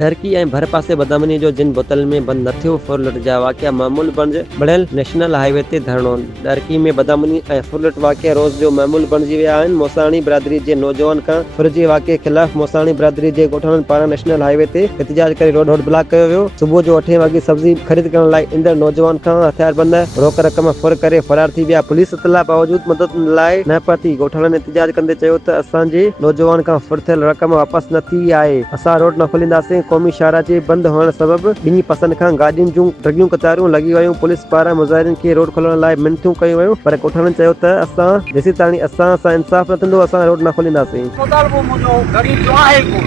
ढरकी ऐं भर पासे बदामनी जो जिन बोतल में बंद न थियो फुरलट जा वाक़िया मामूल बढ़ियल नेशनल हाईवे ते धरणो। ढरकी में बदामनी ऐं फुरलट वाक़िया रोज़ जो मामूल बणिजी विया आहिनि। मोसाणी बिरादरी जे नौजवान खां फुरिजे वाक़िए ख़िलाफ़ मोसाणी बिरादरी जे ॻोठाणनि पारां नेशनल हाईवे ते एहतजाज करे रोड ब्लॉक कयो वियो। सुबुह जो 8 वॻे सब्जी ख़रीद करण लाइ ईंदड़ नौजवान खां हथियारबंद रोक रक़म फुर करे फरार थी विया। पुलिस इतला बावजूद मदद लाइ न पहुती। ॻोठाणनि एहतजाज कंदे चयो त असांजे नौजवान खां फुर थियल रक़म वापसि न थी आहे। असां रोड न खोलींदासीं। क़ौमी शाहरा जे बंदि हुअण सबबि ॿिन्ही पासनि खां गाॾियुनि जूं टगियूं कतारूं लॻी वयूं। पुलिस पारां मुज़ाहिरनि खे रोड खोलण लाइ मिनतूं कयूं वयूं, पर ॻोठाणनि चयो त असां जेसीं ताईं असां सां इंसाफ़ न थींदो असां रोड न खोलींदासीं। मुतालबो मुंहिंजो ग़रीब जो आहे कोन,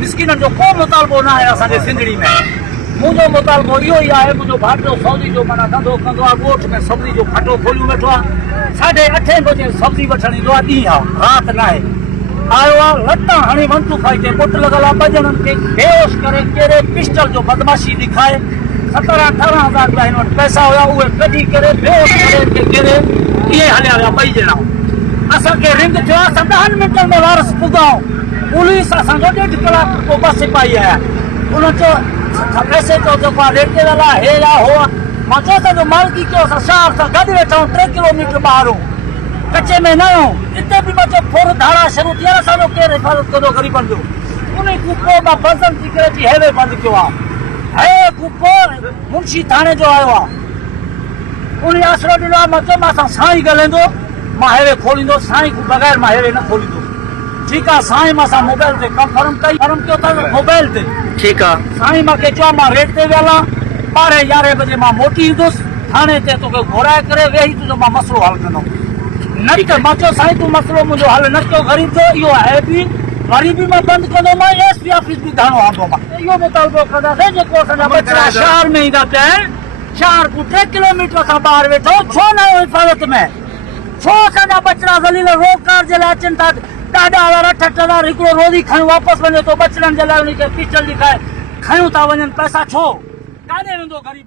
मिस्किननि जो को मुतालबो न आहे असांजे सिंधड़ी में। मुंहिंजो मुतालबो इहो ई आहे, मुंहिंजो भाइटो सब्जी जो माना धंधो कंदो आहे, ॻोठ में सब्जी जो फटो खोलियो वेठो आहे। 8:30 बजे सब्जी वठण ईंदो आहे, ॾींहुं आहे राति न आहे। आयो आहे लटा हणी वंतू खाई ते पुट लॻल आहे, ॿ ॼणनि खे बेहोश करे कहिड़े पिस्टल जो बदमाशी ॾेखारे 17-18 हज़ार रुपया हिन वटि पैसा हुया, उहे कढी करे बेहोश करे केरे ईअं हलिया विया ॿई ॼणा। असांखे रिंग थियो, असां 10 मिंटनि में वारस पुॻाऊं। पुलिस असांजो 1.5 कलाक पोइ ॿ सिपाही आया। उन चयो पैसे जो जेको आहे रेट वाला हे या हो। मां चयो असांजो मालिकी कयो, असां शहर सां गॾु वेठा आहियूं, 3 किलोमीटर ॿाहिरि कचे में न आहियूं। हिते बि मां चयो फुर धाड़ा शुरू थी, असांजो केरु हिफ़ाज़त कंदो ग़रीबनि जो। उन खां पोइ मां बज़म थी करे अची हेवे बंदि कयो आहे। हे खां पोइ मुंशी थाणे जो आयो आहे, उन आसिरो ॾिनो आहे। मां चयो मां सां साईं ॻाल्हाईंदो, मां हेवे खोलींदो, साईं खां बग़ैर मां हेवे न खोलींदो। ठीकु आहे, साईं मां सां मोबाइल ते कंफर्म कई, कंफर्म कयो था मोबाइल ते। ठीकु आहे, साईं मूंखे चयो मां रेट ते वियल आहे, 12-11 बजे मां मोटी ईंदुसि थाणे ते, तोखे घुराए करे वेही तुंहिंजो मां मसइलो हल कंदुमि। न त मां चयो साईं तूं मसइलो मुंहिंजो हल न कयो ग़रीब जो, इहो आहे बि ग़रीबी मां बंदि कंदो, मां एसपी ऑफिस बि धरणो हणंदो मां। इहो मुतालबो कंदासीं जेको असांजा बचिड़ा शहर में ईंदा पिया आहिनि, शहर खां 3 किलोमीटर खां ॿाहिरि वेठो, छो न आहियो हिफ़ाज़त में? छो असांजा बचिड़ा ज़लील रोज़गार जे लाइ अचनि था, 10,000-8,000 हिकिड़ो रोज़ी खयूं वापसि वञे थो, बचिड़नि जे लाइ उनखे पिस्टल ॾेखारे खयूं था वञनि पैसा, छो काॾे वेंदो ग़रीब?